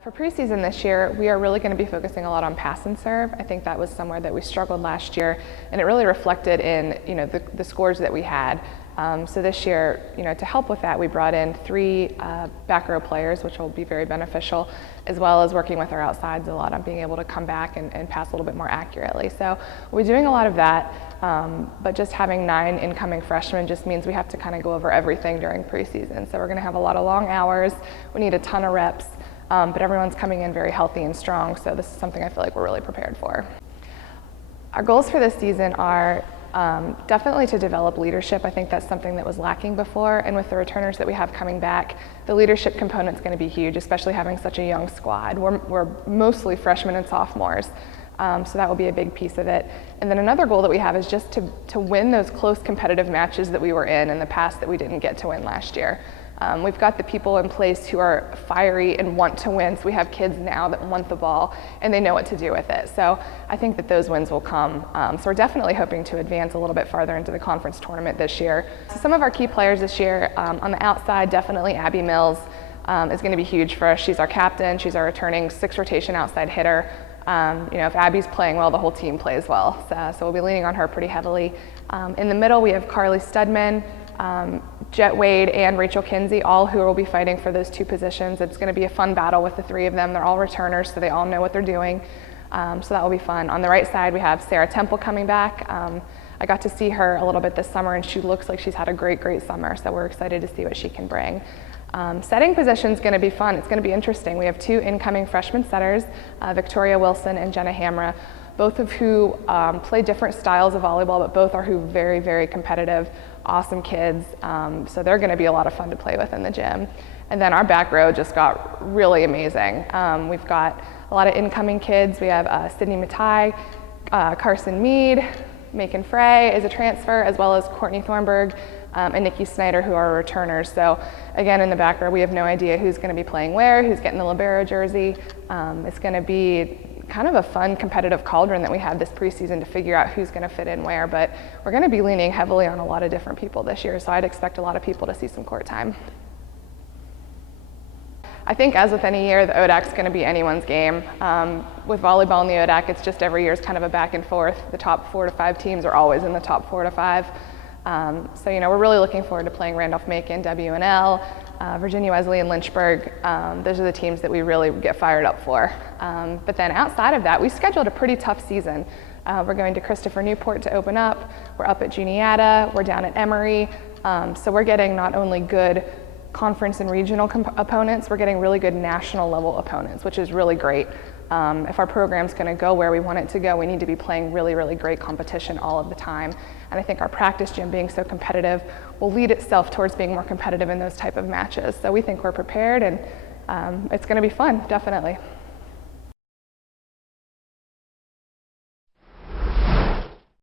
For preseason this year, we are really going to be focusing a lot on pass and serve. I think that was somewhere that we struggled last year, and it really reflected in the scores that we had. So this year, to help with that, we brought in 3 back row players, which will be very beneficial, as well as working with our outsides a lot on being able to come back and pass a little bit more accurately. So we're doing a lot of that, but just having 9 incoming freshmen just means we have to kind of go over everything during preseason. So we're going to have a lot of long hours. We need a ton of reps. But everyone's coming in very healthy and strong, so this is something I feel like we're really prepared for. Our goals for this season are definitely to develop leadership. I think that's something that was lacking before, and with the returners that we have coming back, the leadership component is going to be huge, especially having such a young squad. We're mostly freshmen and sophomores, so that will be a big piece of it. And then another goal that we have is just to win those close competitive matches that we were in the past that we didn't get to win last year. We've got the people in place who are fiery and want to win, so we have kids now that want the ball and they know what to do with it. So I think that those wins will come. So we're definitely hoping to advance a little bit farther into the conference tournament this year. So some of our key players this year, on the outside, definitely Abby Mills is going to be huge for us. She's our captain. She's our returning 6 rotation outside hitter. If Abby's playing well, the whole team plays well. So we'll be leaning on her pretty heavily. In the middle, we have Carly Studman, Jet Wade, and Rachel Kinsey, all who will be fighting for those 2 positions. It's going to be a fun battle with the 3 of them. They're all returners, so they all know what they're doing. So that will be fun. On the right side, we have Sarah Temple coming back. I got to see her a little bit this summer, and she looks like she's had a great summer, so we're excited to see what she can bring. Setting position is going to be fun. It's going to be interesting. We have 2 incoming freshman setters, Victoria Wilson and Jenna Hamra, both of who play different styles of volleyball, but both are very competitive, awesome kids. So they're going to be a lot of fun to play with in the gym. And then our back row just got really amazing. We've got a lot of incoming kids. We have Sydney Matai, Carson Mead, Macon Frey is a transfer, as well as Courtney Thornburg and Nikki Snyder, who are returners. So again, in the back row, we have no idea who's going to be playing where, who's getting the libero jersey. It's going to be kind of a fun competitive cauldron that we have this preseason to figure out who's going to fit in where, but we're going to be leaning heavily on a lot of different people this year, so I'd expect a lot of people to see some court time. I think as with any year, the ODAC is going to be anyone's game. With volleyball in the ODAC, it's just every year is kind of a back and forth. The top 4 to 5 teams are always in the top 4 to 5. So we're really looking forward to playing Randolph-Macon, WNL, Virginia Wesleyan, Lynchburg. Those are the teams that we really get fired up for. But then outside of that, we scheduled a pretty tough season. We're going to Christopher Newport to open up. We're up at Juniata. We're down at Emory. So we're getting not only good conference and regional opponents, we're getting really good national level opponents, which is really great. If our program's going to go where we want it to go, we need to be playing really great competition all of the time. And I think our practice gym being so competitive will lead itself towards being more competitive in those type of matches. So we think we're prepared, and it's going to be fun, definitely.